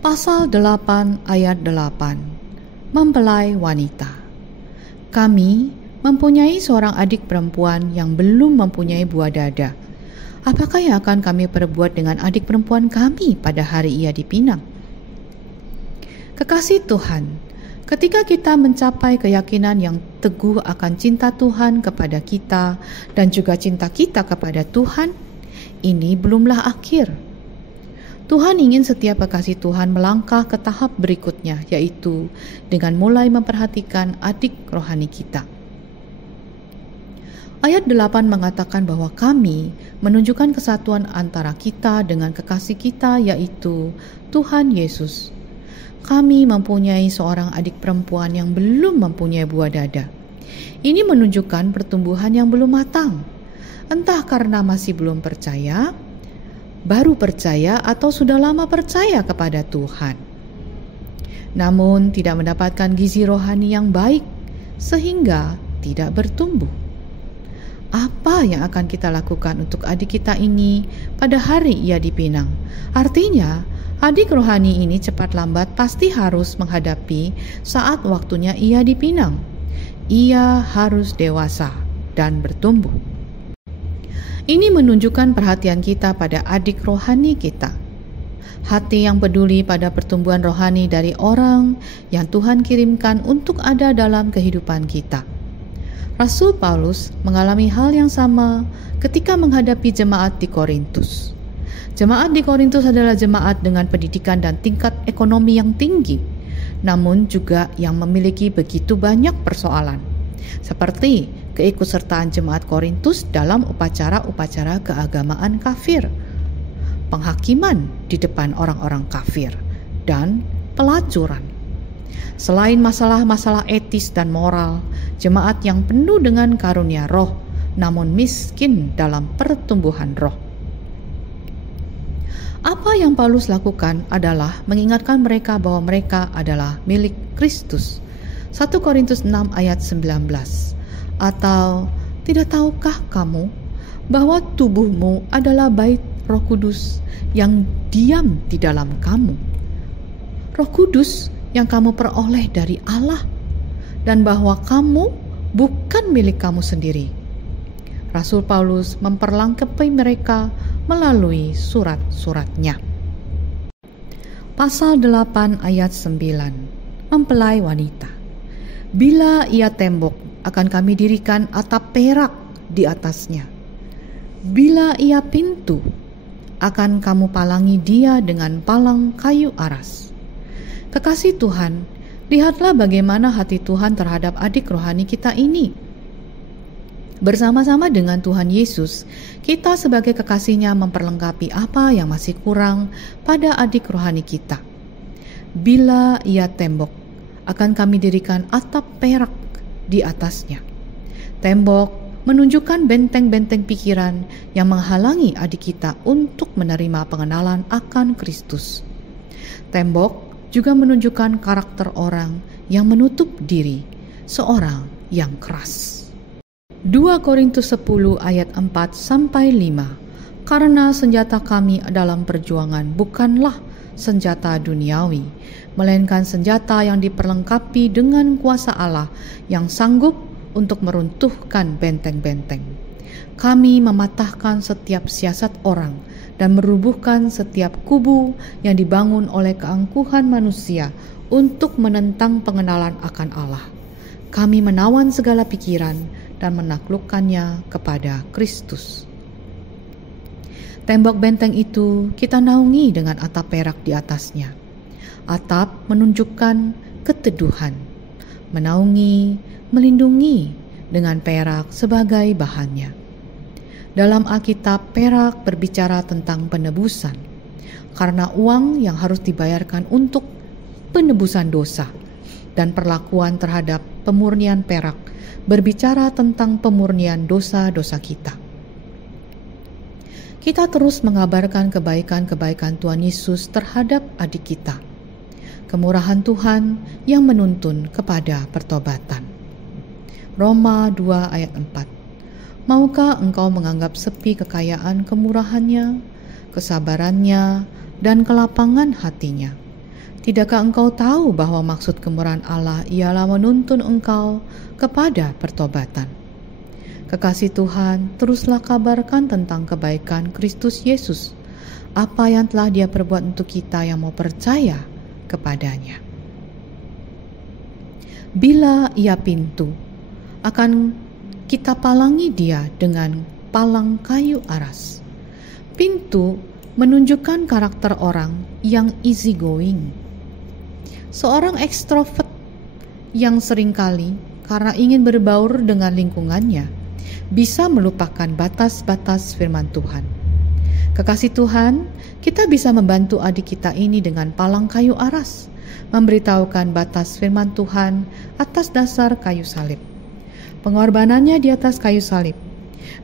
Pasal 8 ayat 8. Mempelai wanita. Kami mempunyai seorang adik perempuan yang belum mempunyai buah dada. Apakah yang akan kami perbuat dengan adik perempuan kami pada hari ia dipinang? Kekasih Tuhan, ketika kita mencapai keyakinan yang teguh akan cinta Tuhan kepada kita dan juga cinta kita kepada Tuhan, ini belumlah akhir. Tuhan ingin setiap kekasih Tuhan melangkah ke tahap berikutnya, yaitu dengan mulai memperhatikan adik rohani kita. Ayat 8 mengatakan bahwa kami menunjukkan kesatuan antara kita dengan kekasih kita, yaitu Tuhan Yesus. Kami mempunyai seorang adik perempuan yang belum mempunyai buah dada. Ini menunjukkan pertumbuhan yang belum matang. Entah karena masih belum percaya, baru percaya, atau sudah lama percaya kepada Tuhan. Namun tidak mendapatkan gizi rohani yang baik sehingga tidak bertumbuh. Apa yang akan kita lakukan untuk adik kita ini pada hari ia dipinang? Artinya, adik rohani ini cepat lambat pasti harus menghadapi saat waktunya ia dipinang. Ia harus dewasa dan bertumbuh. Ini menunjukkan perhatian kita pada adik rohani kita. Hati yang peduli pada pertumbuhan rohani dari orang yang Tuhan kirimkan untuk ada dalam kehidupan kita. Rasul Paulus mengalami hal yang sama ketika menghadapi jemaat di Korintus. Jemaat di Korintus adalah jemaat dengan pendidikan dan tingkat ekonomi yang tinggi, namun juga yang memiliki begitu banyak persoalan, seperti keikutsertaan jemaat Korintus dalam upacara-upacara keagamaan kafir, penghakiman di depan orang-orang kafir, dan pelacuran. Selain masalah-masalah etis dan moral, jemaat yang penuh dengan karunia roh, namun miskin dalam pertumbuhan roh. Apa yang Paulus lakukan adalah mengingatkan mereka bahwa mereka adalah milik Kristus. 1 Korintus 6 ayat 19. Atau, tidak tahukah kamu bahwa tubuhmu adalah bait Roh Kudus yang diam di dalam kamu? Roh Kudus yang kamu peroleh dari Allah, dan bahwa kamu bukan milik kamu sendiri. Rasul Paulus memperlengkapi mereka melalui surat-suratnya. Pasal 8 ayat 9. Mempelai wanita. Bila ia tembok, akan kami dirikan atap perak di atasnya. Bila ia pintu, akan kamu palangi dia dengan palang kayu aras. Kekasih Tuhan, lihatlah bagaimana hati Tuhan terhadap adik rohani kita ini. Bersama-sama dengan Tuhan Yesus, kita sebagai kekasihnya memperlengkapi apa yang masih kurang pada adik rohani kita. Bila ia tembok, akan kami dirikan atap perak di atasnya. Tembok menunjukkan benteng-benteng pikiran yang menghalangi adik kita untuk menerima pengenalan akan Kristus. Tembok juga menunjukkan karakter orang yang menutup diri, seorang yang keras. 2 Korintus 10 ayat 4 sampai 5. Karena senjata kami dalam perjuangan bukanlah senjata duniawi, melainkan senjata yang diperlengkapi dengan kuasa Allah yang sanggup untuk meruntuhkan benteng-benteng. Kami mematahkan setiap siasat orang dan merubuhkan setiap kubu yang dibangun oleh keangkuhan manusia untuk menentang pengenalan akan Allah. Kami menawan segala pikiran dan menaklukkannya kepada Kristus. Tembok benteng itu kita naungi dengan atap perak di atasnya. Atap menunjukkan keteduhan, menaungi, melindungi dengan perak sebagai bahannya. Dalam Alkitab, perak berbicara tentang penebusan, karena uang yang harus dibayarkan untuk penebusan dosa, dan perlakuan terhadap pemurnian perak berbicara tentang pemurnian dosa-dosa kita. Kita terus mengabarkan kebaikan-kebaikan Tuhan Yesus terhadap adik kita. Kemurahan Tuhan yang menuntun kepada pertobatan. Roma 2 ayat 4. Maukah engkau menganggap sepi kekayaan kemurahannya, kesabarannya, dan kelapangan hatinya, Tidakkah engkau tahu bahwa maksud kemurahan Allah ialah menuntun engkau kepada pertobatan? Kekasih Tuhan, teruslah kabarkan tentang kebaikan Kristus Yesus, apa yang telah Dia perbuat untuk kita yang mau percaya kepadanya. Bila Ia pintu, akan kita palangi Dia dengan palang kayu aras. Pintu menunjukkan karakter orang yang easy going. Seorang ekstrovert yang seringkali karena ingin berbaur dengan lingkungannya bisa melupakan batas-batas firman Tuhan. Kekasih Tuhan, kita bisa membantu adik kita ini dengan palang kayu aras, memberitahukan batas firman Tuhan atas dasar kayu salib. Pengorbanannya di atas kayu salib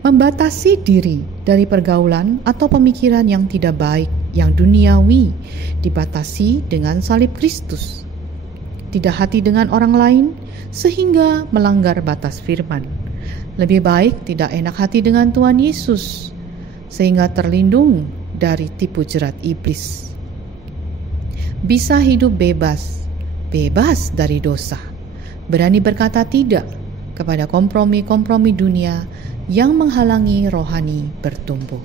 membatasi diri dari pergaulan atau pemikiran yang tidak baik, yang duniawi, dibatasi dengan salib Kristus. Tidak hati dengan orang lain sehingga melanggar batas firman. Lebih baik tidak enak hati dengan Tuhan Yesus sehingga terlindung dari tipu jerat iblis. Bisa hidup bebas dari dosa. Berani berkata tidak kepada kompromi-kompromi dunia yang menghalangi rohani bertumbuh.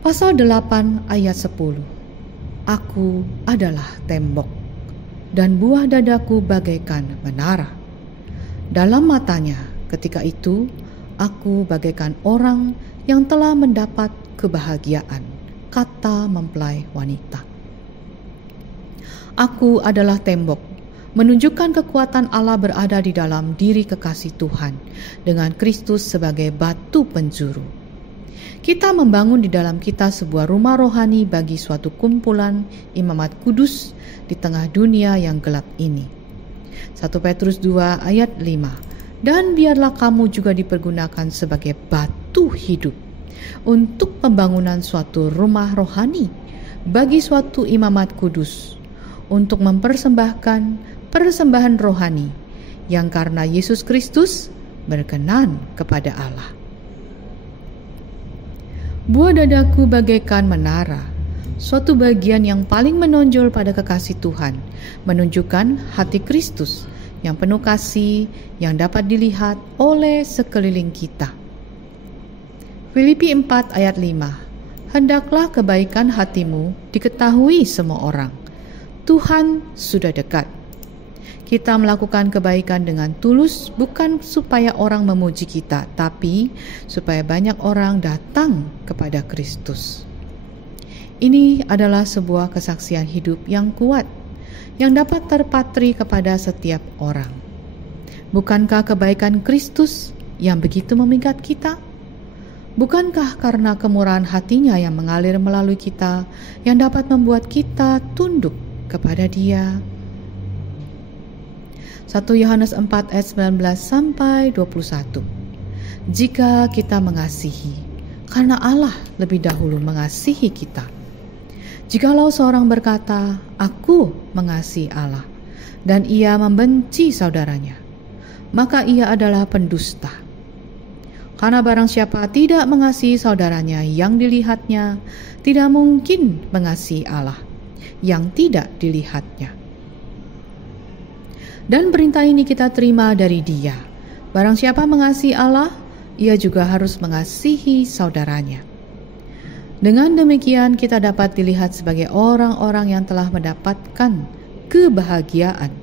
Pasal 8 ayat 10. Aku adalah tembok, dan buah dadaku bagaikan menara. Dalam matanya ketika itu, aku bagaikan orang yang telah mendapat kebahagiaan, kata mempelai wanita. Aku adalah tembok, menunjukkan kekuatan Allah berada di dalam diri kekasih Tuhan dengan Kristus sebagai batu penjuru. Kita membangun di dalam kita sebuah rumah rohani bagi suatu kumpulan imamat kudus di tengah dunia yang gelap ini. 1 Petrus 2 ayat 5. Dan biarlah kamu juga dipergunakan sebagai batu hidup untuk pembangunan suatu rumah rohani bagi suatu imamat kudus, untuk mempersembahkan persembahan rohani yang karena Yesus Kristus berkenan kepada Allah. Buah dadaku bagaikan menara, suatu bagian yang paling menonjol pada kekasih Tuhan, menunjukkan hati Kristus yang penuh kasih yang dapat dilihat oleh sekeliling kita. Filipi 4 ayat 5. Hendaklah kebaikan hatimu diketahui semua orang. Tuhan sudah dekat. Kita melakukan kebaikan dengan tulus bukan supaya orang memuji kita, tapi supaya banyak orang datang kepada Kristus. Ini adalah sebuah kesaksian hidup yang kuat, yang dapat terpatri kepada setiap orang. Bukankah kebaikan Kristus yang begitu memikat kita? Bukankah karena kemurahan hatinya yang mengalir melalui kita, yang dapat membuat kita tunduk kepada Dia? 1 Yohanes 4 ayat 19 sampai 21. Jika kita mengasihi, karena Allah lebih dahulu mengasihi kita. Jikalau seorang berkata, aku mengasihi Allah, dan ia membenci saudaranya, maka ia adalah pendusta. Karena barang siapa tidak mengasihi saudaranya yang dilihatnya, tidak mungkin mengasihi Allah yang tidak dilihatnya. Dan perintah ini kita terima dari Dia. Barang siapa mengasihi Allah, ia juga harus mengasihi saudaranya. Dengan demikian kita dapat dilihat sebagai orang-orang yang telah mendapatkan kebahagiaan,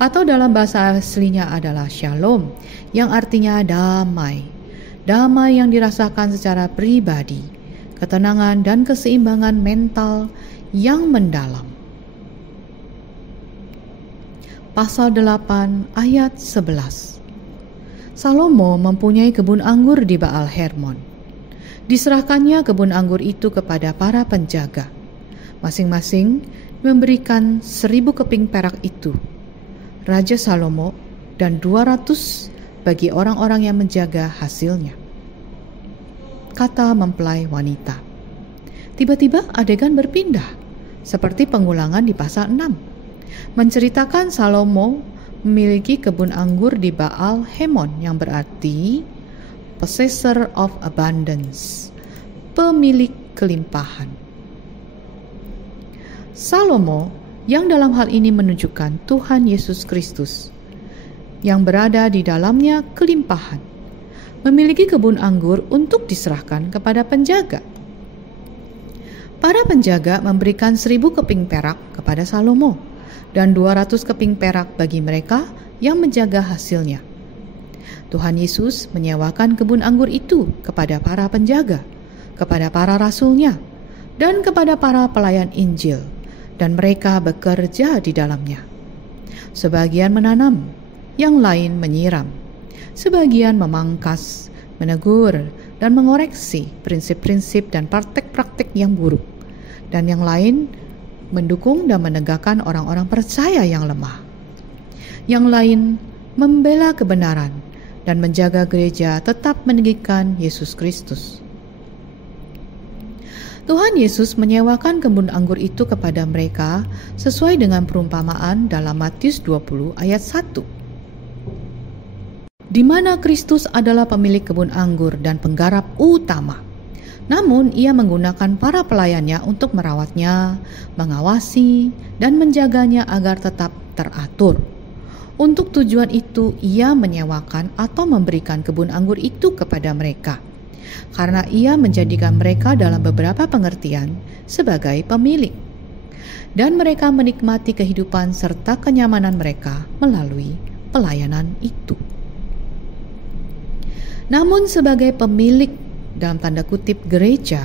atau dalam bahasa aslinya adalah shalom, yang artinya damai. Damai yang dirasakan secara pribadi, ketenangan dan keseimbangan mental yang mendalam. Pasal 8 ayat 11. Salomo mempunyai kebun anggur di Baal Hermon. Diserahkannya kebun anggur itu kepada para penjaga. Masing-masing memberikan 1.000 keping perak itu. Raja Salomo dan 200 bagi orang-orang yang menjaga hasilnya. Kata mempelai wanita. Tiba-tiba adegan berpindah, seperti pengulangan di pasal 6. Menceritakan Salomo memiliki kebun anggur di Baal Hermon, yang berarti possessor of abundance, pemilik kelimpahan. Salomo yang dalam hal ini menunjukkan Tuhan Yesus Kristus yang berada di dalamnya kelimpahan, memiliki kebun anggur untuk diserahkan kepada penjaga. Para penjaga memberikan 1.000 keping perak kepada Salomo dan 200 keping perak bagi mereka yang menjaga hasilnya. Tuhan Yesus menyewakan kebun anggur itu kepada para penjaga, kepada para rasulnya, dan kepada para pelayan Injil, dan mereka bekerja di dalamnya. Sebagian menanam, yang lain menyiram, sebagian memangkas, menegur, dan mengoreksi prinsip-prinsip dan praktek-praktek yang buruk, dan yang lain mendukung dan menegakkan orang-orang percaya yang lemah. Yang lain membela kebenaran dan menjaga gereja tetap meninggikan Yesus Kristus. Tuhan Yesus menyewakan kebun anggur itu kepada mereka sesuai dengan perumpamaan dalam Matius 20 ayat 1. Di mana Kristus adalah pemilik kebun anggur dan penggarap utama. Namun ia menggunakan para pelayannya untuk merawatnya, mengawasi, dan menjaganya agar tetap teratur. Untuk tujuan itu ia menyewakan atau memberikan kebun anggur itu kepada mereka, karena ia menjadikan mereka dalam beberapa pengertian sebagai pemilik. Dan mereka menikmati kehidupan serta kenyamanan mereka melalui pelayanan itu. Namun sebagai pemilik dalam tanda kutip gereja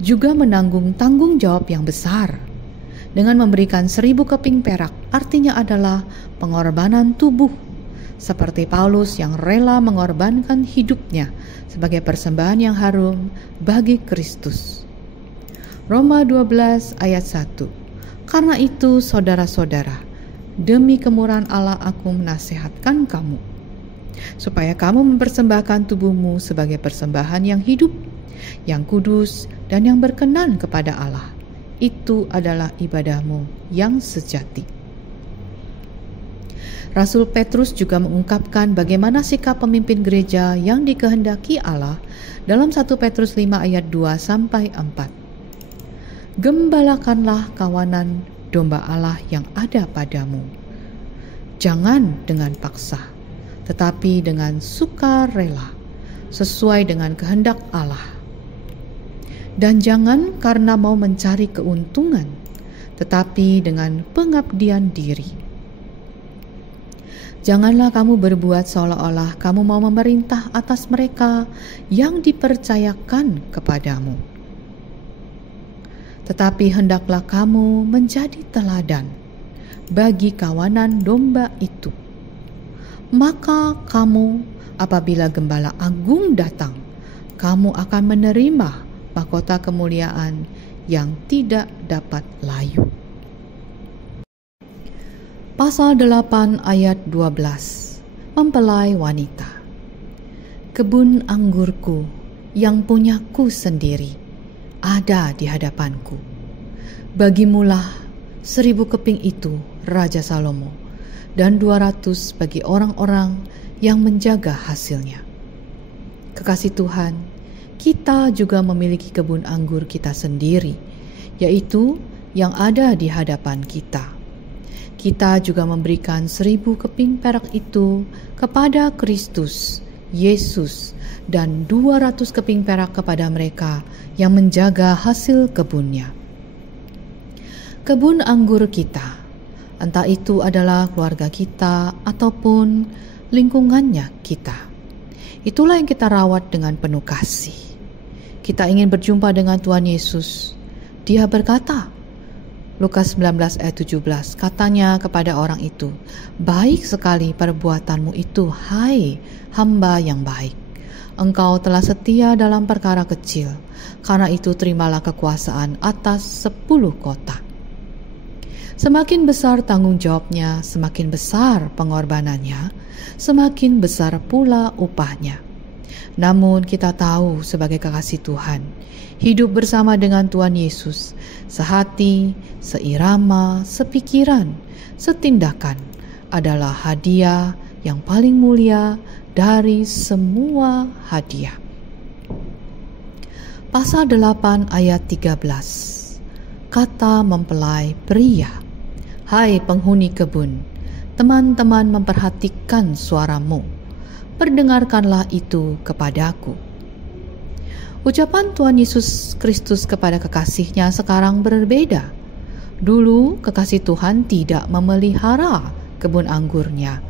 juga menanggung tanggung jawab yang besar. Dengan memberikan 1.000 keping perak artinya adalah pengorbanan tubuh, seperti Paulus yang rela mengorbankan hidupnya sebagai persembahan yang harum bagi Kristus. Roma 12 ayat 1. Karena itu saudara-saudara, demi kemurahan Allah aku menasihatkan kamu, supaya kamu mempersembahkan tubuhmu sebagai persembahan yang hidup, yang kudus, dan yang berkenan kepada Allah. Itu adalah ibadahmu yang sejati. Rasul Petrus juga mengungkapkan bagaimana sikap pemimpin gereja yang dikehendaki Allah dalam 1 Petrus 5 ayat 2-4. Gembalakanlah kawanan domba Allah yang ada padamu. Jangan dengan paksa, tetapi dengan sukarela, sesuai dengan kehendak Allah. Dan jangan karena mau mencari keuntungan, tetapi dengan pengabdian diri. Janganlah kamu berbuat seolah-olah kamu mau memerintah atas mereka yang dipercayakan kepadamu. Tetapi hendaklah kamu menjadi teladan bagi kawanan domba itu. Maka kamu, apabila Gembala Agung datang, kamu akan menerima mahkota kemuliaan yang tidak dapat layu. Pasal 8 ayat 12. Mempelai wanita. Kebun anggurku yang punyaku sendiri ada di hadapanku. Bagimulah 1.000 keping itu, Raja Salomo, dan 200 bagi orang-orang yang menjaga hasilnya. Kekasih Tuhan, kita juga memiliki kebun anggur kita sendiri, yaitu yang ada di hadapan kita. Kita juga memberikan 1.000 keping perak itu kepada Kristus, Yesus, dan 200 keping perak kepada mereka yang menjaga hasil kebunnya. Kebun anggur kita, entah itu adalah keluarga kita ataupun lingkungannya kita, itulah yang kita rawat dengan penuh kasih. Kita ingin berjumpa dengan Tuhan Yesus. Dia berkata, Lukas 19 ayat 17, katanya kepada orang itu, baik sekali perbuatanmu itu, hai hamba yang baik. Engkau telah setia dalam perkara kecil, karena itu terimalah kekuasaan atas 10 kota. Semakin besar tanggung jawabnya, semakin besar pengorbanannya, semakin besar pula upahnya. Namun kita tahu sebagai kekasih Tuhan, hidup bersama dengan Tuhan Yesus, sehati, seirama, sepikiran, setindakan adalah hadiah yang paling mulia dari semua hadiah. Pasal 8 ayat 13. Kata mempelai pria, "Hai penghuni kebun, teman-teman memperhatikan suaramu. Perdengarkanlah itu kepadaku." Ucapan Tuhan Yesus Kristus kepada kekasihnya sekarang berbeda. Dulu kekasih Tuhan tidak memelihara kebun anggurnya.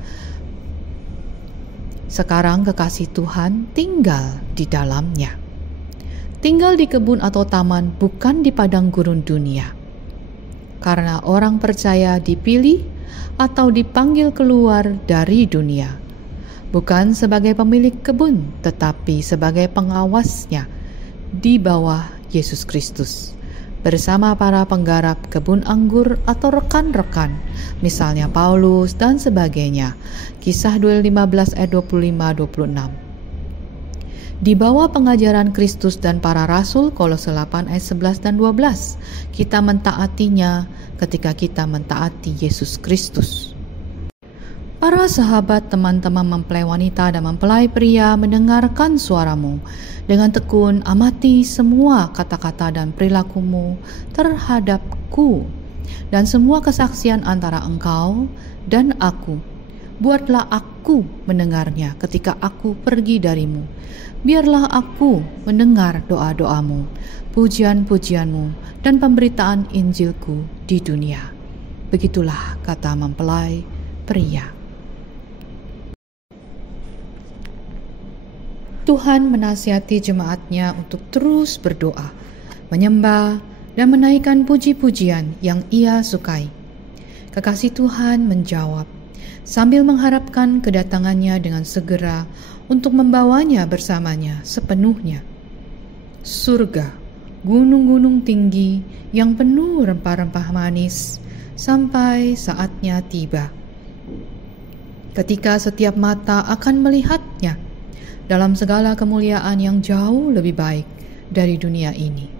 Sekarang kekasih Tuhan tinggal di dalamnya. Tinggal di kebun atau taman, bukan di padang gurun dunia. Karena orang percaya dipilih atau dipanggil keluar dari dunia, bukan sebagai pemilik kebun, tetapi sebagai pengawasnya di bawah Yesus Kristus, bersama para penggarap kebun anggur atau rekan-rekan, misalnya Paulus dan sebagainya. Kisah 15 ayat 25-26. Di bawah pengajaran Kristus dan para rasul, Kolose 8 ayat 11 dan 12, kita mentaatinya ketika kita mentaati Yesus Kristus. Para sahabat, teman-teman mempelai wanita dan mempelai pria, mendengarkan suaramu. Dengan tekun amati semua kata-kata dan perilakumu terhadapku, dan semua kesaksian antara engkau dan aku. Buatlah aku mendengarnya ketika aku pergi darimu. Biarlah aku mendengar doa-doamu, pujian-pujianmu, dan pemberitaan Injilku di dunia. Begitulah kata mempelai pria. Tuhan menasihati jemaatnya untuk terus berdoa, menyembah, dan menaikkan puji-pujian yang Ia sukai. Kekasih Tuhan menjawab, sambil mengharapkan kedatangannya dengan segera untuk membawanya bersamanya sepenuhnya. Surga, gunung-gunung tinggi yang penuh rempah-rempah manis, sampai saatnya tiba, ketika setiap mata akan melihatnya dalam segala kemuliaan yang jauh lebih baik dari dunia ini.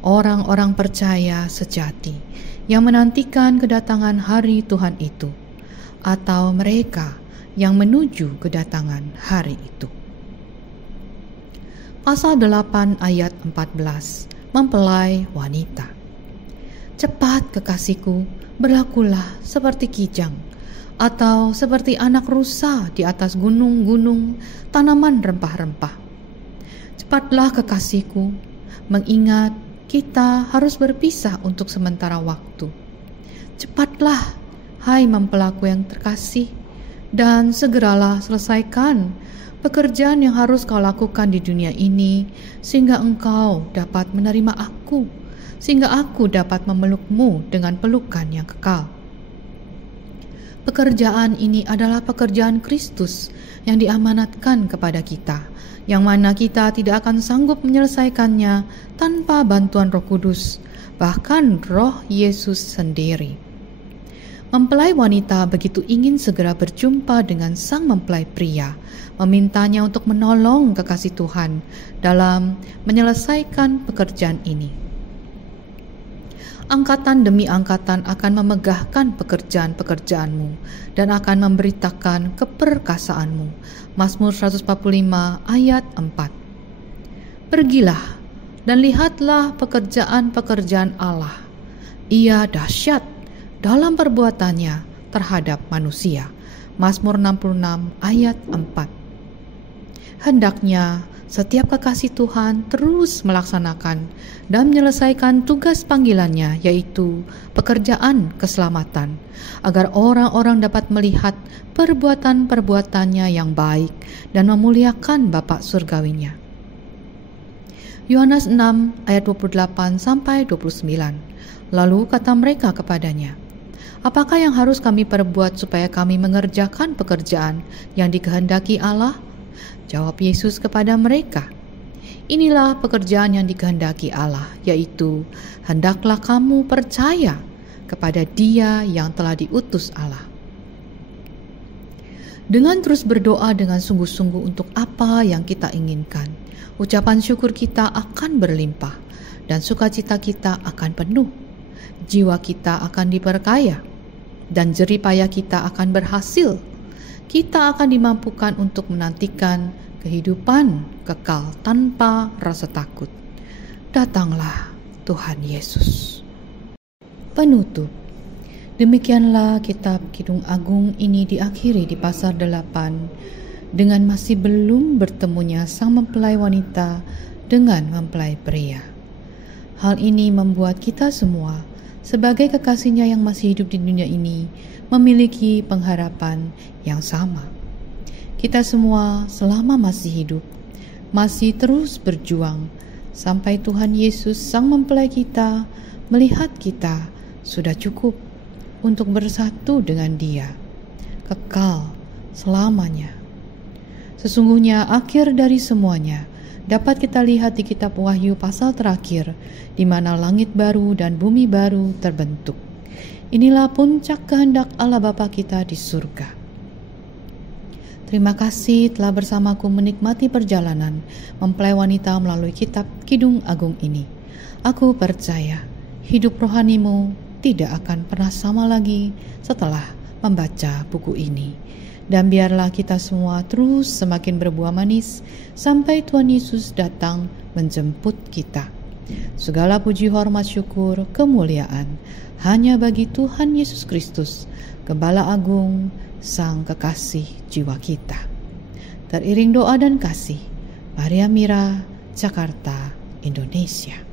Orang-orang percaya sejati yang menantikan kedatangan hari Tuhan itu, atau mereka yang menuju kedatangan hari itu. Pasal 8 ayat 14, mempelai wanita. Cepat kekasihku, berlakulah seperti kijang, atau seperti anak rusa di atas gunung-gunung tanaman rempah-rempah. Cepatlah kekasihku, mengingat kita harus berpisah untuk sementara waktu. Cepatlah, hai mempelaku yang terkasih, dan segeralah selesaikan pekerjaan yang harus kau lakukan di dunia ini, sehingga engkau dapat menerima aku, sehingga aku dapat memelukmu dengan pelukan yang kekal. Pekerjaan ini adalah pekerjaan Kristus yang diamanatkan kepada kita, yang mana kita tidak akan sanggup menyelesaikannya tanpa bantuan Roh Kudus, bahkan Roh Yesus sendiri. Mempelai wanita begitu ingin segera berjumpa dengan sang mempelai pria, memintanya untuk menolong kekasih Tuhan dalam menyelesaikan pekerjaan ini. Angkatan demi angkatan akan memegahkan pekerjaan-pekerjaanmu dan akan memberitakan keperkasaanmu. Mazmur 145 ayat 4. Pergilah dan lihatlah pekerjaan-pekerjaan Allah. Ia dahsyat dalam perbuatannya terhadap manusia. Mazmur 66 ayat 4. Hendaknya setiap kekasih Tuhan terus melaksanakan dan menyelesaikan tugas panggilannya, yaitu pekerjaan keselamatan, agar orang-orang dapat melihat perbuatan-perbuatannya yang baik dan memuliakan Bapa surgawinya. Yohanes 6 ayat 28-29. Lalu kata mereka kepadanya, apakah yang harus kami perbuat supaya kami mengerjakan pekerjaan yang dikehendaki Allah? Jawab Yesus kepada mereka, inilah pekerjaan yang dikehendaki Allah, yaitu hendaklah kamu percaya kepada Dia yang telah diutus Allah. Dengan terus berdoa dengan sungguh-sungguh untuk apa yang kita inginkan, ucapan syukur kita akan berlimpah dan sukacita kita akan penuh. Jiwa kita akan diperkaya dan jerih payah kita akan berhasil. Kita akan dimampukan untuk menantikan kehidupan kekal tanpa rasa takut. Datanglah Tuhan Yesus. Penutup. Demikianlah kitab Kidung Agung ini diakhiri di pasal 8 dengan masih belum bertemunya sang mempelai wanita dengan mempelai pria. Hal ini membuat kita semua sebagai kekasihnya yang masih hidup di dunia ini memiliki pengharapan yang sama. Kita semua selama masih hidup, masih terus berjuang sampai Tuhan Yesus sang mempelai kita melihat kita sudah cukup untuk bersatu dengan Dia, kekal selamanya. Sesungguhnya akhir dari semuanya dapat kita lihat di kitab Wahyu pasal terakhir, di mana langit baru dan bumi baru terbentuk. Inilah puncak kehendak Allah Bapa kita di surga. Terima kasih telah bersamaku menikmati perjalanan mempelai wanita melalui kitab Kidung Agung ini. Aku percaya hidup rohanimu tidak akan pernah sama lagi setelah membaca buku ini. Dan biarlah kita semua terus semakin berbuah manis sampai Tuhan Yesus datang menjemput kita. Segala puji, hormat, syukur, kemuliaan hanya bagi Tuhan Yesus Kristus, Gembala Agung, Sang Kekasih jiwa kita. Teriring doa dan kasih, Maria Mira, Jakarta, Indonesia.